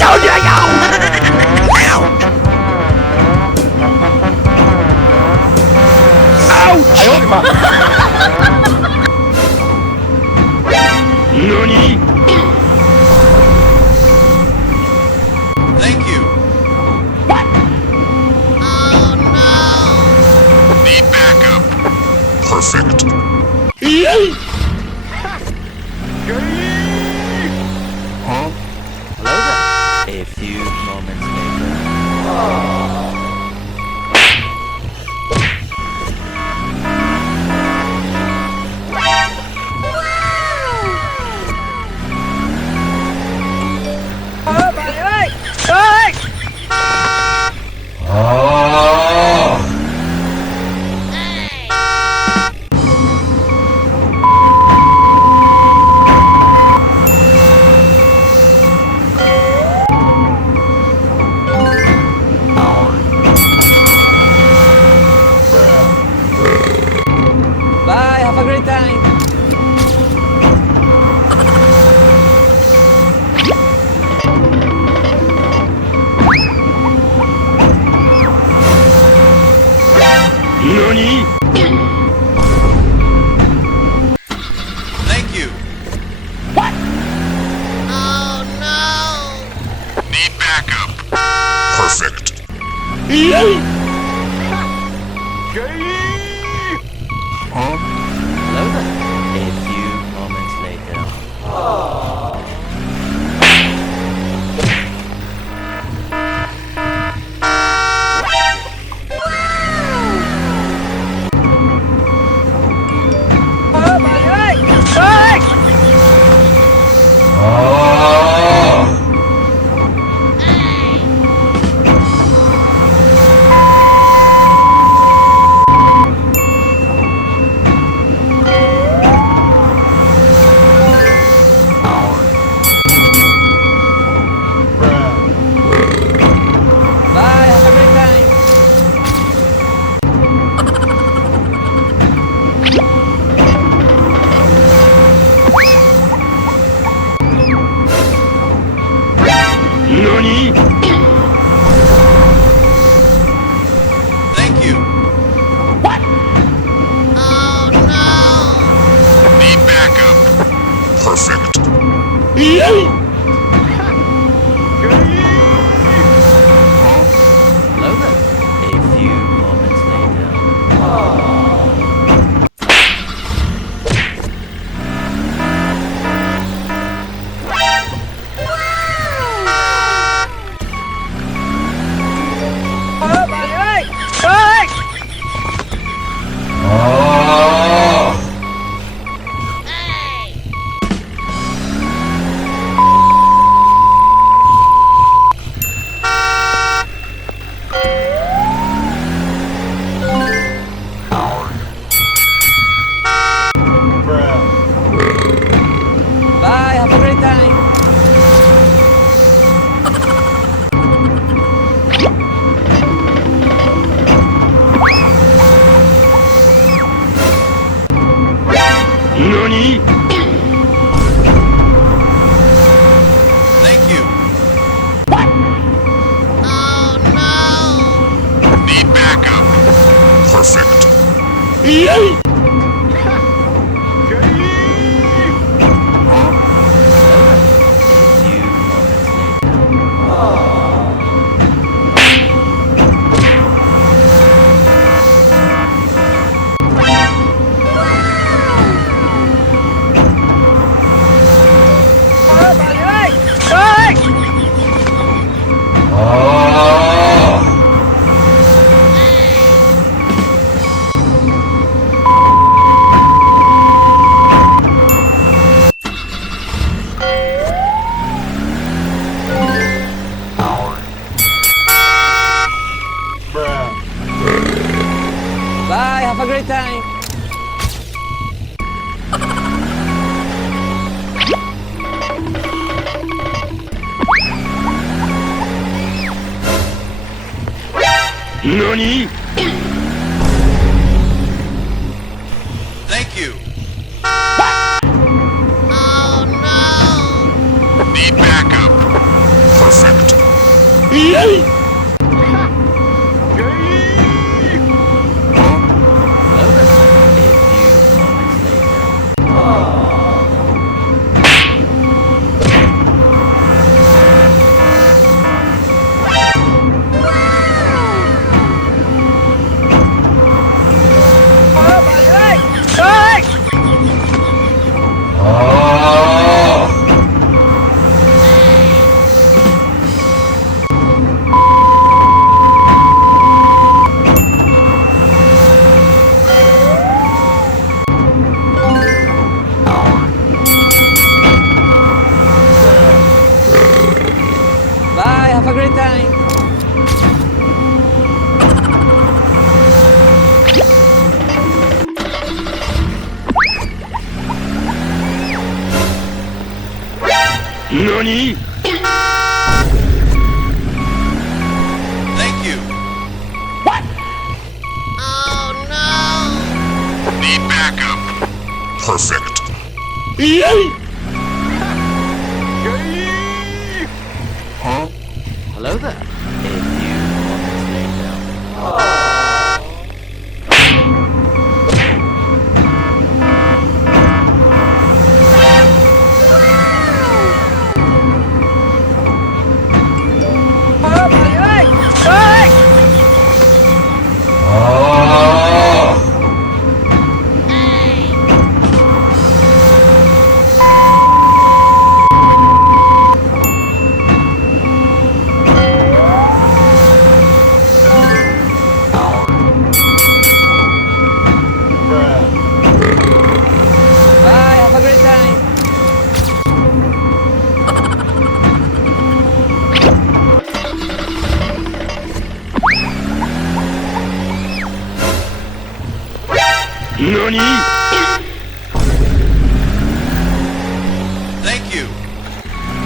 哎呦我的妈！NANI? Thank you. What? Oh no! Need backup. Perfect. Huh? Hello there. A few moments later. Bye, have a great time. NANI? Thank you. What? Oh no! Need backup. Perfect. Huh? Hello there. A few moments later. Bye, have a great time. NANI? Thank you. What? Oh no! Need backup. Perfect. Huh? Hello there. A few moments later. Bye, have a great time. NANI? Thank you. What? Oh no! Need backup. Perfect. Huh? A few moments later. Bye, have a great time. NANI? Thank you. What? Oh no! Need backup. Perfect. NANI?! Thank you. What?! Oh no! Need backup. Perfect. Yay! Huh? Hello there. A few moments later. Bye, have a great time. NANI?! Thank you.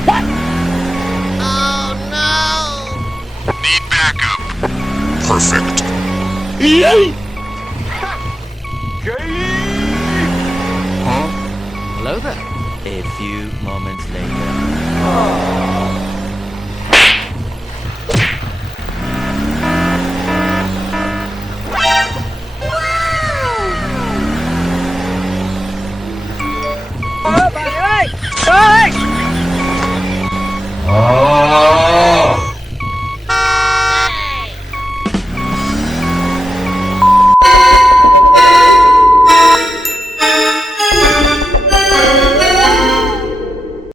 What?! Oh no! Need backup. Perfect. Yay! Huh? Hello there. A few moments later.